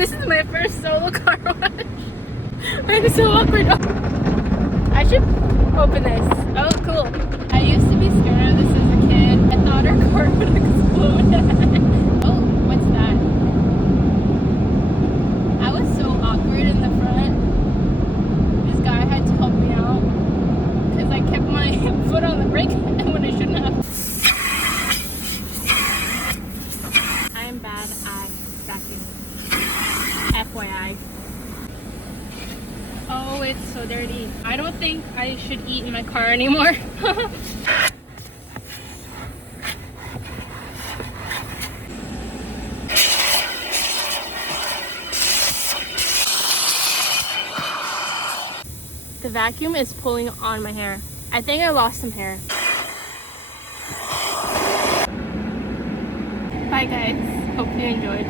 This is my first solo car wash. I'm so awkward. I should open this. Oh, cool. I used to be scared of this as a kid. I thought our car would explode. Oh, what's that? I was so awkward in the front. This guy had to help me out because I kept my foot on the brake when I shouldn't have. I'm bad at vacuuming. FYI. Oh, it's so dirty. I don't think I should eat in my car anymore. The vacuum is pulling on my hair. I think I lost some hair. Bye guys. Hope you enjoyed.